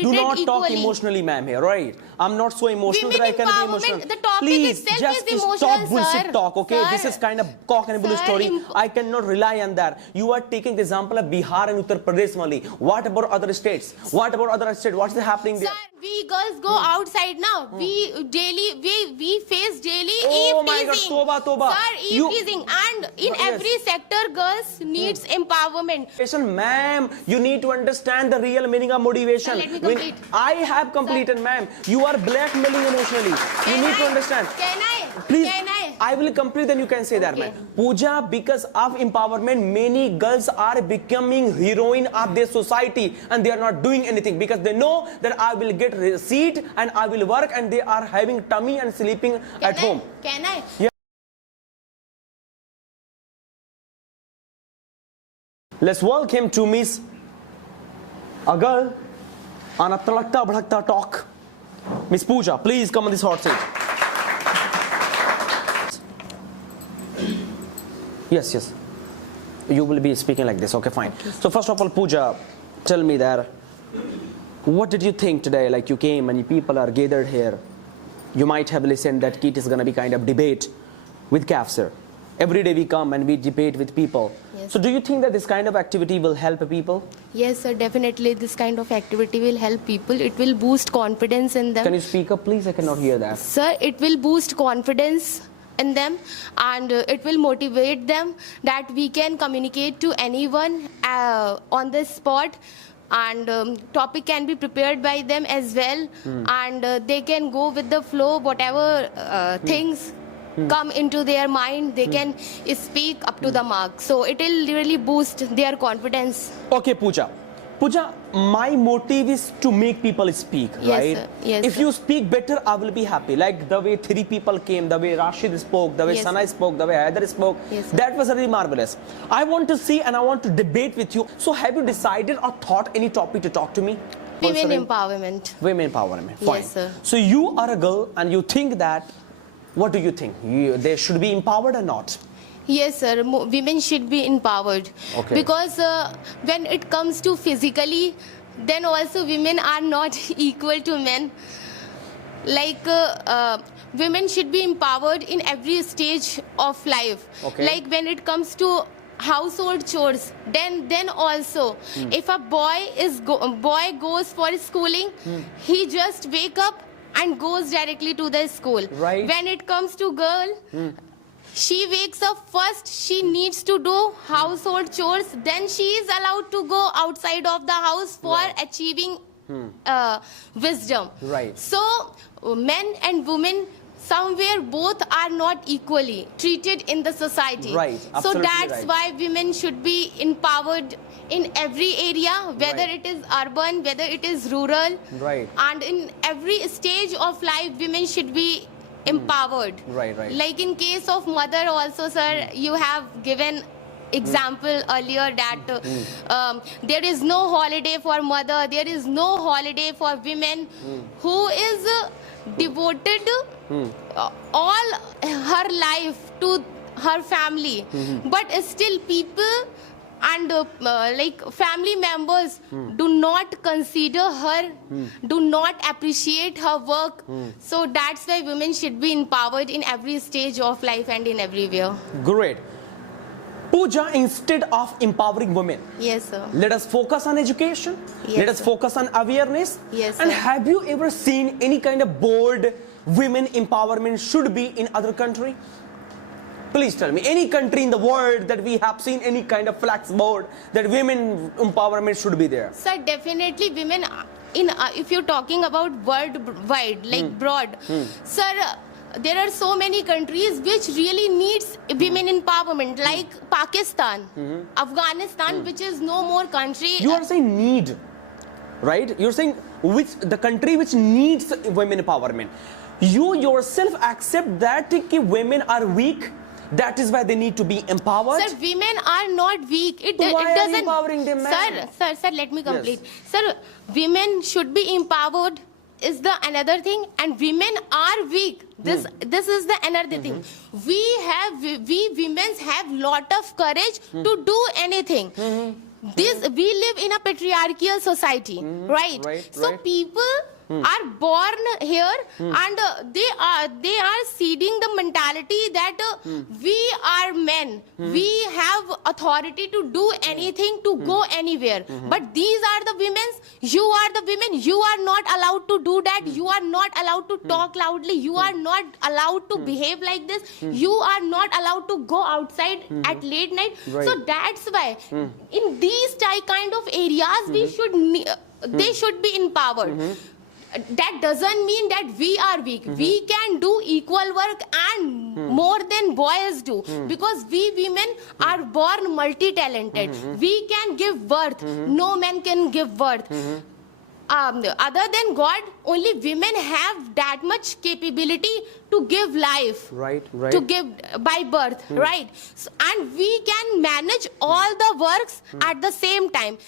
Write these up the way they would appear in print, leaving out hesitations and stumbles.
treated Do not equally. talk emotionally, ma'am, here, right? I'm not so emotional Women that I can be empowerment, emotional. the topic Please, itself just is emotional, stop bullshit sir. talk, okay? Sir. This is kind of cock and bull Sir, story. I cannot rely on that. You are taking the example of Bihar and Uttar Pradesh only. What about other states? What about other states? What's happening there? Sir, we girls go outside now. We daily, we face daily Oh eve my God, teasing. toba, toba. Sir, eve teasing, and in Yes. every sector, girls needs empowerment. Ma'am, you need to understand the real meaning of motivation. Sir, let me complete. I have completed, ma'am. You are blackmailing emotionally. You need to understand. Can I? Please, Can I? will complete, then you can say that, Okay. ma'am. Pooja, because of empowerment, many girls are becoming heroine of their society and they are not doing anything because they know that I will get receipt and I will work and they are having tummy and sleeping at home. Can I? Yeah. Let's welcome to Miss a girl on a talakta bhadakta talk. Miss Pooja, please come on this hot seat. Yes, yes. You will be speaking like this. Okay, fine. So first of all, Pooja, tell me that what did you think today? Like you came and people are gathered here. You might have listened that Kit is going to be kind of debate with Kafsir. Every day we come and we debate with people. Yes. So do you think that this kind of activity will help people? Yes, sir, definitely this kind of activity will help people. It will boost confidence in them. Can you speak up, please? I cannot hear that. Sir, it will boost confidence in them, and it will motivate them that we can communicate to anyone on the spot, and topic can be prepared by them as well, and they can go with the flow. Whatever things come into their mind, they can speak up to the mark. So it will really boost their confidence. Okay, Pooja. Pooja, my motive is to make people speak, Yes, right? sir. Yes, if sir. you speak better, I will be happy. Like the way 3 people came, the way Rashid spoke, the way Yes, Sana sir. spoke, the way Haider spoke. Yes, sir. That was really marvelous. I want to see and I want to debate with you. So have you decided or thought any topic to talk to me? Women Concerning empowerment. Women empowerment. Fine. Yes, sir. So you are a girl and you think that, what do you think? They should be empowered or not? Yes, sir. Women should be empowered. Okay. Because when it comes to physically, then also women are not equal to men. Like women should be empowered in every stage of life. Okay. Like when it comes to household chores, then also if a boy goes for schooling, he just wake up and goes directly to the school. Right. When it comes to girl, she wakes up first, she needs to do household chores, then she is allowed to go outside of the house for achieving wisdom. Right. So men and women somewhere both are not equally treated in the society. Right. So Absolutely that's right. why women should be empowered in every area, whether Right. it is urban, whether it is rural. Right. And in every stage of life, women should be empowered. Right, right. Like in case of mother also, sir, you have given example earlier that there is no holiday for mother, there is no holiday for women who is devoted all her life to her family. But still people and like family members do not consider her, do not appreciate her work. So that's why women should be empowered in every stage of life and in everywhere. Great. Pooja, instead of empowering women, Yes, sir. let us focus on education. Yes, Let us sir. focus on awareness. Yes, and sir. have you ever seen any kind of board women empowerment should be in other country? Please tell me, any country in the world that we have seen any kind of flex board that women empowerment should be there? Sir, definitely women in if you're talking about worldwide, like broad, sir, there are so many countries which really needs women empowerment, like Pakistan, Afghanistan, which is no more country. You are saying need, right? You're saying which the country which needs women empowerment. You yourself accept that women are weak. That is why they need to be empowered. Sir, women are not weak. It So why are you doesn't. empowering them, ma'am? Sir, let me complete. Sir, women should be empowered is the another thing, and women are weak. This is the another thing. We women have lot of courage to do anything. this we live in a patriarchal society, right? So right. people are born here, and they are seeding the mentality that we are men, we have authority to do anything, to go anywhere. But these are the women's. You are the women. You are not allowed to do that. You are not allowed to talk loudly. You are not allowed to behave like this. You are not allowed to go outside at late night. Right. So that's why in these kind of areas we should they should be empowered. That doesn't mean that we are weak. We can do equal work and more than boys do, because we women are born multi-talented. We can give birth. No man can give birth. Other than God, only women have that much capability to give life, Right. to give by birth, right? So, and we can manage all the works at the same time.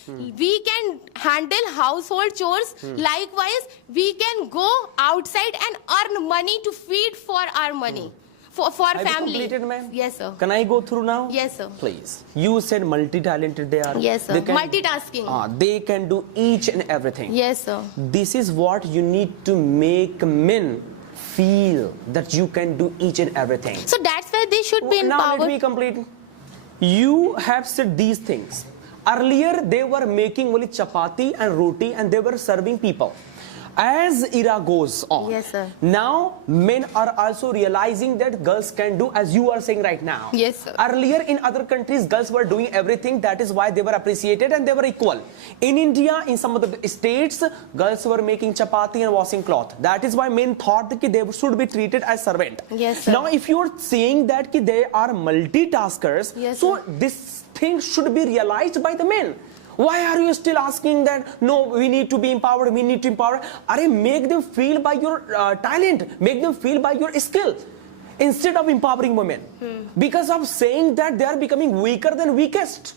We can handle household chores. Likewise, we can go outside and earn money to feed for our money, for Have you family. completed, ma'am? Yes, sir. Can I go through now? Yes, sir. Please. You said multi-talented they are. Yes, sir. They can, Multitasking. They can do each and everything. Yes, sir. This is what you need to make men feel, that you can do each and everything. So that's why they should be Now empowered. let me complete. You have said these things. Earlier they were making only chapati and roti and they were serving people. As era goes on, Yes, sir. now men are also realizing that girls can do, as you are saying right now. Yes, sir. Earlier in other countries, girls were doing everything. That is why they were appreciated and they were equal. In India, in some of the states, girls were making chapati and washing cloth. That is why men thought that they should be treated as servant. Yes, sir. Now, if you are saying that they are multitaskers, Yes, so sir. this thing should be realized by the men. Why are you still asking that, no, we need to be empowered, we need to empower? Make them feel by your talent, make them feel by your skill, instead of empowering women. Because of saying that they are becoming weaker than weakest.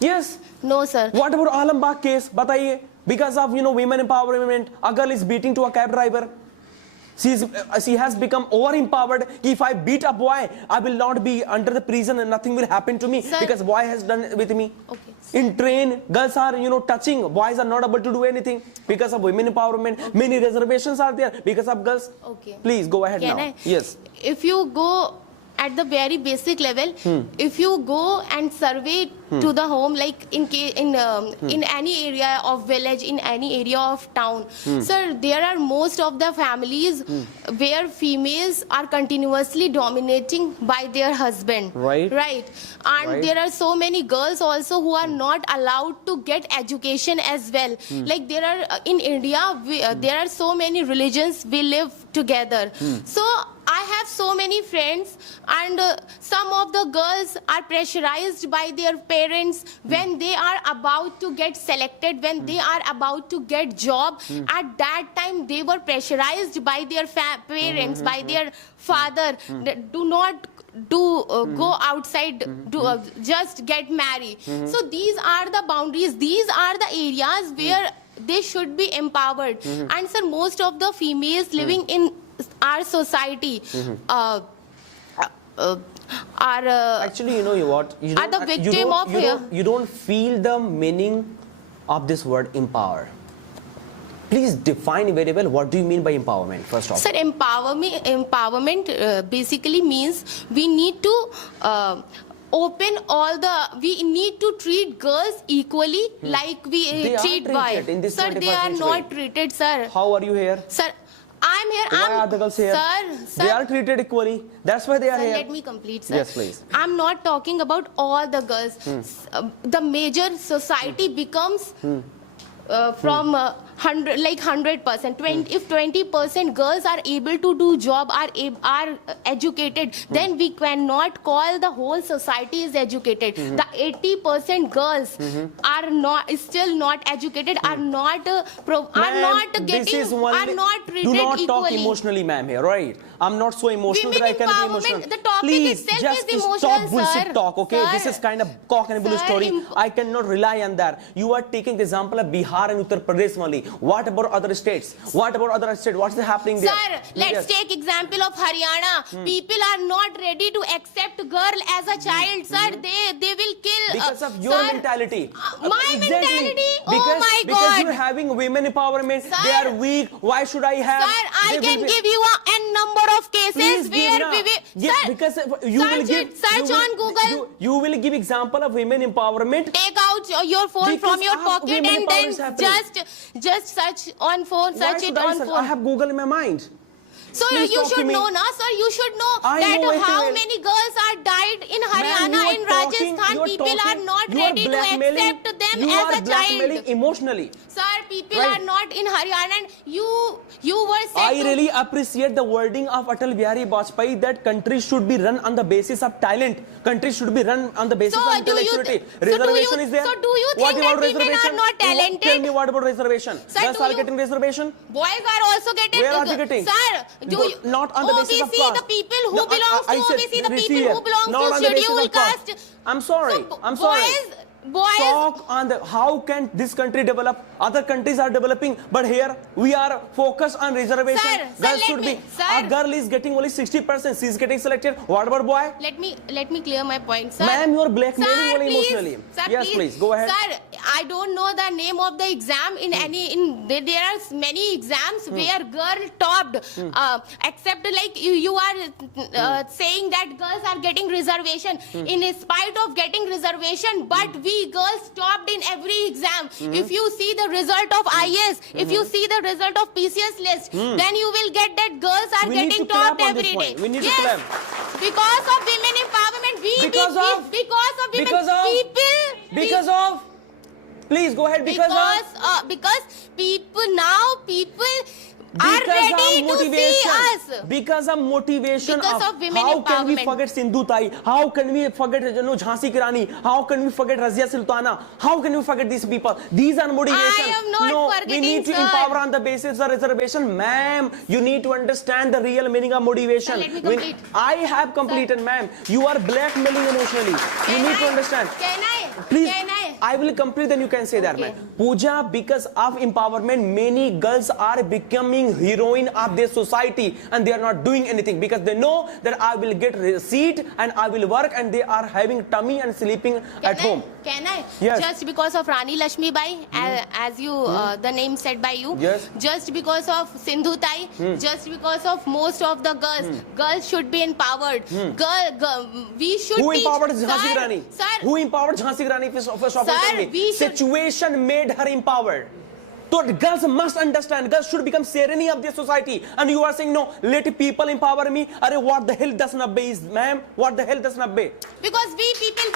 Yes. No, sir. What about Alambagh case? Bataiye. Because of, women empowerment, a girl is beating to a cab driver. She has become over-empowered. If I beat a boy, I will not be under the prison and nothing will happen to me, Sir. because boy has done it with me. Okay. In train, girls are, touching. Boys are not able to do anything because of women empowerment. Many reservations are there because of girls. Okay. Please go ahead Can now. I? Yes. If you go at the very basic level, if you go and survey to the home, like in any area of village, in any area of town, sir, there are most of the families where females are continuously dominating by their husband. Right. Right. And Right. there are so many girls also who are not allowed to get education as well. Like there are in India, there are so many religions we live together. So I have so many friends, and some of the girls are pressurized by their parents when they are about to get selected, when they are about to get job. At that time, they were pressurized by their parents, by their father. That do not go outside, just get married. So these are the boundaries. These are the areas where they should be empowered. And sir, most of the females living in our society are Actually, you know what? You Are the victim of you don't feel the meaning of this word empower. Please define very well, what do you mean by empowerment, first of all? Sir, empowerment basically means we need to we need to treat girls equally like we They are treat treated boys. in this Sir, they 21st are century. not treated, sir. How are you here? Sir, I'm here. Why are the girls here? Sir, They are treated equally. That's why they are sir, here. let me complete, sir. Yes, please. I'm not talking about all the girls. The major society becomes from 100%. If 20% girls are able to do job, are educated, then we cannot call the whole society is educated. The 80% girls are still not educated, are not treated Do not equally. talk emotionally, ma'am, here, right? I'm not so emotional Women that I can be empowerment, emotional. the topic Please, itself just is emotional, stop bullshit sir. talk, okay? Sir. This is kind of cock and bull Sir, story. I cannot rely on that. You are taking the example of Bihar and Uttar Pradesh only. What about other states? What about other states? What's happening there? Sir, let's take example of Haryana. People are not ready to accept girl as a child, sir. They will kill. Because of your sir, mentality. My mentality? Oh my Because God. you're having women empowerment. Sir, they are weak. Why should I have? Sir, I can give you a n number of cases Please give where now. we will. Yes, Sir, because you will give. search you will, on Google. You will give example of women empowerment. Take out your phone Because from your of pocket women and empowerment is then happening. just search on phone. Why Search should it I on search? I phone. have Google in my mind. So Please you talk to should me. know, na, sir. You should know I that know it how well. many girls are died in Ma'am, Haryana, you in are talking- Rajasthan. you are People are talking- not you are ready to blackmailing- accept them you as are a blackmailing child. emotionally. Sir, people Right. are not in Haryana, and you were said I to. really appreciate the wording of Atal Bihari Vajpayee that countries should be run on the basis of talent. Countries should be run on the basis So of do you intellectuality. so do Reservation you- is there. so do you What think about that women are reservation? not talented? Tell me what about reservation? Sir, Girls do are you- getting reservation? Boys are also getting. Where are they getting? Sir, do you, Not on the basis of OBC, caste. the people who No, belongs I to said OBC, the receive people who it. belongs Not to on the basis of scheduled caste. I'm sorry. So, I'm sorry. Boys. Talk on the how can this country develop? Other countries are developing, but here we are focused on reservation. Sir, Girls let should me- be. sir. A girl is getting only 60%. She's getting selected. What about boy? Let me clear my point, sir. Ma'am, you are blackmailing Sir, only please. emotionally. Sir, Yes, please, go ahead. Sir, I don't know the name of the exam in there are many exams where girl topped. Except like you are saying that girls are getting reservation in spite of getting reservation, but we girls topped in every exam. If you see the result of IS, if you see the result of PCS list, then you will get that girls are We need getting to clap topped on this every point. day. We need to Yes. clap. Because of women empowerment, Because of women because of please go ahead because people now are because ready of to see us. Because of motivation Because of women how can we empowerment. forget Sindhu Tai? How can we forget Jhansi Ki Rani? How can we forget Razia Sultana? How can we forget these people? These are motivation. I am not no, forgetting, we need to sir. empower on the basis of reservation. Ma'am, you need to understand the real meaning of motivation. Sir, let me complete. I have completed, ma'am. You are blackmailing emotionally. You need to understand. Can I? Please, Can I? will complete, then you can say that, Okay. man. Pooja, because of empowerment, many girls are becoming heroine of their society and they are not doing anything because they know that I will get a seat and I will work and they are having tummy and sleeping at home. Can I? Yes. Just because of Rani Lakshmi Bai, as you, the name said by you. Yes. Just because of Sindhu Tai, just because of most of the girls should be empowered. We should Who teach. empowered Jhansi Ki Sir, Rani? Sir, Who empowered Jhansi Ki Rani? First of all, Sir, tell me. we should- Situation made her empowered. So girls must understand, girls should become serenity of their society. And you are saying, no, let people empower me. Arey, what the hell does not be, ma'am? What the hell does not be? because we people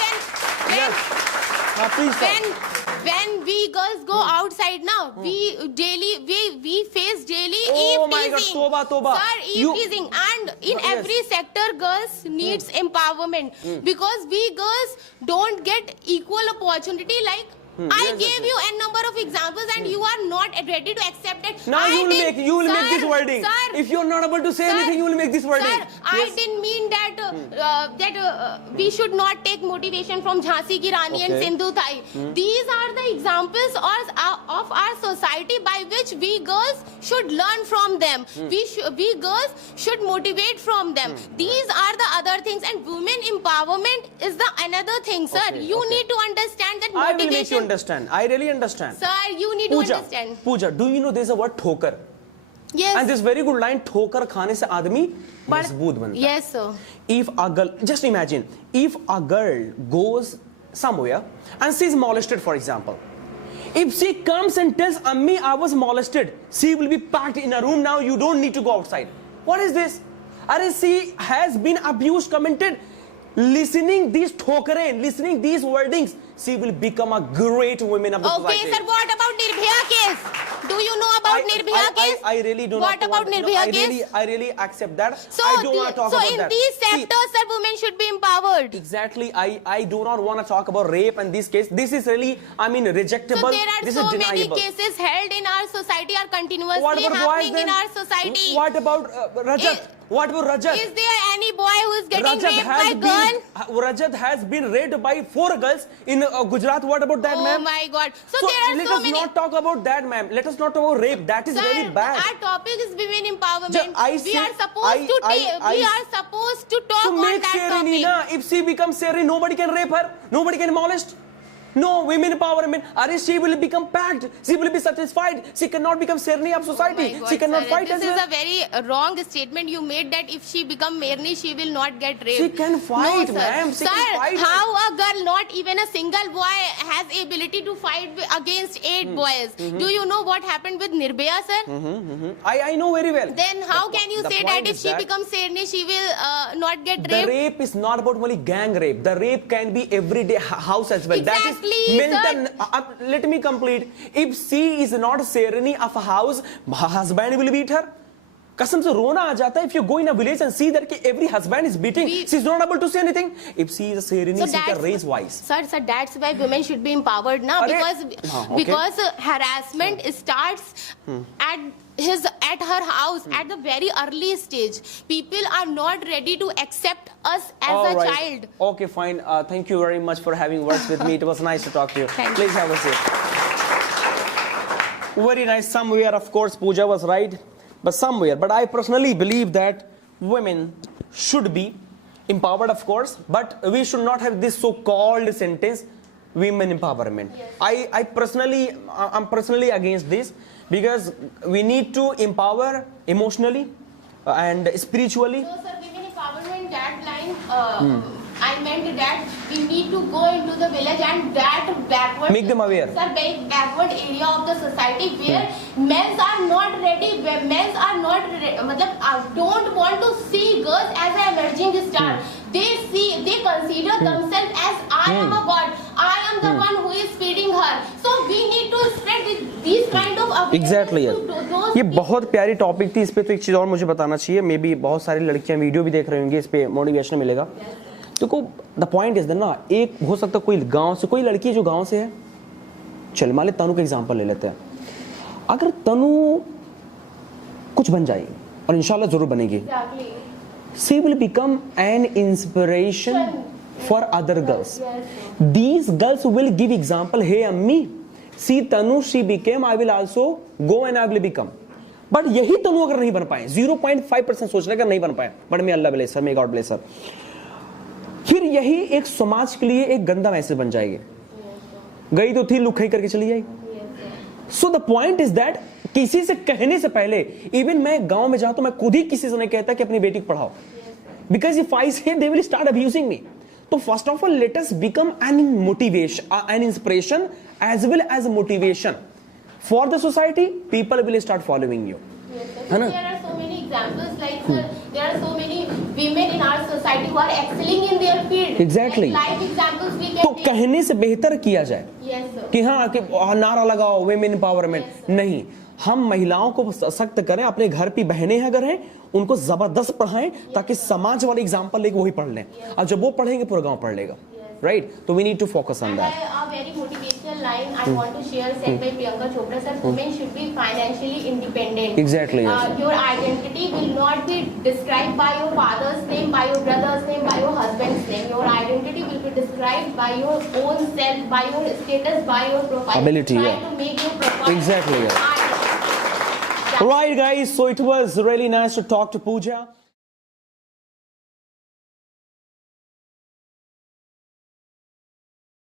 Please stop. when we girls go outside now, we face daily Oh my God, eve-teasing. toba, toba. Sir, You- eve-teasing. And in Yes. every sector, girls needs empowerment because we girls don't get equal opportunity like. I Yes, gave yes, you a number of examples and you are not ready to accept it. Now you will make this wording. Sir, If you are not able to say Sir, anything, you will make this wording. Sir, I Yes. didn't mean that we should not take motivation from Jhansi Ki Rani and Okay. Sindhu Tai. These are the examples of our society by which we girls should learn from them. We girls should motivate from them. These are the other things, and women empowerment is the another thing, sir. Okay, You okay. need to understand that I will make you motivation. understand. I really understand. Sir, you need to understand. Pooja, do you know there's a word ठोकर? Yes. And this very good line, ठोकर खाने से आदमी मजबूत बनता है. Yes, sir. If a girl, just imagine, if a girl goes somewhere and she's molested, for example, if she comes and tells Ammi I was molested, she will be packed in a room. Now you don't need to go outside. What is this? Arey, she has been abused, commented. Listening these ठोकरें, listening these wordings, she will become a great woman of the Okay, society. sir, what about Nirbhaya case? Do you know about Nirbhaya case? I really do What not about want, Nirbhaya I case? really accept that. So, I do not talk about in that. these See, sectors, sir, women should be empowered. exactly, I do not want to talk about rape and this case. This is really, I mean, rejectable. So there are this so is many deniable. cases held in our society society are continuously What about boys happening then? in our society. What about Rajat? What about Rajat? Is there any boy who is getting raped by been, girl? Rajat has been raped by 4 girls in Gujarat. What about that, Oh ma'am? my God. So So there are let so us many. not talk about that, ma'am. Let us not talk about rape. That is Sir, very bad. our topic is women empowerment. I we say- are supposed to we are supposed to talk So on make that Sherry, topic. na, if she becomes Sherry, nobody can rape her. Nobody can molest. No, women empowerment. Are she will become packed. She will be satisfied. She cannot become Sherni of society. Oh my God, she cannot sir, fight this as is well. a very wrong statement you made that if she become Merni, she will not get raped. She can fight, no, sir. ma'am. She Sir, can fight. how a girl, not even a single boy, has ability to fight against 8 boys? Do you know what happened with Nirbhaya, sir? I know very well. Then how can you the say point that if is she that becomes Sherni, she will not get the raped? rape is not about only gang rape. The rape can be everyday house as well. Exactly, that is mental. Let me complete. If she is not Sherni of a house, her husband will beat her. कसम से रोना आ जाता है if you go in a village and see that every husband is beating, she is not able to say anything. If she is a Sherni, she can raise voice. Sir, that's why women should be empowered now, Okay. because harassment starts at her house at the very early stage. People are not ready to accept us as All a right. child. Okay, fine. Thank you very much for having words with me. It was nice to talk to you. Thank you. Please have a seat. Very nice. Somewhere, of course, Pooja was right. But somewhere. But I personally believe that women should be empowered, of course. But we should not have this so-called sentence, women empowerment. Yes. I'm personally against this. Because we need to empower emotionally and spiritually. So, sir, women empowerment, that line, I meant that we need to go into the village and that backward, Make them aware. Sir, very backward area of the society where men are not ready, where men are not don't want to see girls as an emerging star. They consider themselves as I am a god. I am the one who is feeding her. So we need to spread these kind of awareness Exactly, to those ये people. बहुत प्यारी topic थी. इस पे तो एक चीज़ और मुझे बताना चाहिए. मे बी बहुत सारी लड़कियां वीडियो भी देख रही होंगी. इस पे मोटिवेशन मिलेगा. देखो द पॉइंट इज ना, एक हो सकता कोई गांव से, कोई लड़की जो गांव से है, चल मान ले तनु का एग्जांपल ले लेते हैं. अगर तनु कुछ बन जाएगी और इंशाल्लाह जरूर बनेगी, Exactly. she will become an inspiration for other girls. These girls will give example. Hey ammi, see Tanu, she became, I will also go and I will become. But यही तनु अगर नहीं बन पाए, 0.5% सोच रहे अगर नहीं बन पाए, but may Allah bless her, may God bless her, फिर यही एक समाज के लिए एक गंदा मैसेज बन जाएगी. गई तो थी, लुखाई करके चली जाएगी. So the point is that किसी से कहने से पहले, इवन मैं गांव में जाऊं तो मैं खुद ही किसी से नहीं कहता कि अपनी बेटी को पढ़ाओ, because if I say they will start abusing me. तो first of all let us become an motivation, an inspiration as well as motivation for the society. People will start following you. There are so many examples, like there are so many women in our society who are excelling in their field. Exactly. Like life examples we तो can take. कहने से बेहतर किया जाए Yes, sir. कि हाँ कि नारा लगाओ वेमेन एम्पावरमेंट. नहीं, हम महिलाओं को सशक्त करें. अपने घर की बहनें अगर हैं उनको जबरदस्त पढ़ाएं ताकि समाज वाले एग्जाम्पल लेके वही पढ़ लें. और जब वो पढ़ेंगे पूरा गांव पढ़ लेगा. राइट. तो we need to focus on And that. a very motivational line I want to share said by Priyanka Chopra sir, women should be financially independent. Exactly, yes. Your identity will not be described by your father's name, by your brother's name, by your husband's name. Your identity will be described by your own self, by your status, by your profile. Ability, Try yeah. to make your profile. Exactly, yeah. Identity. Right guys, so it was really nice to talk to Pooja.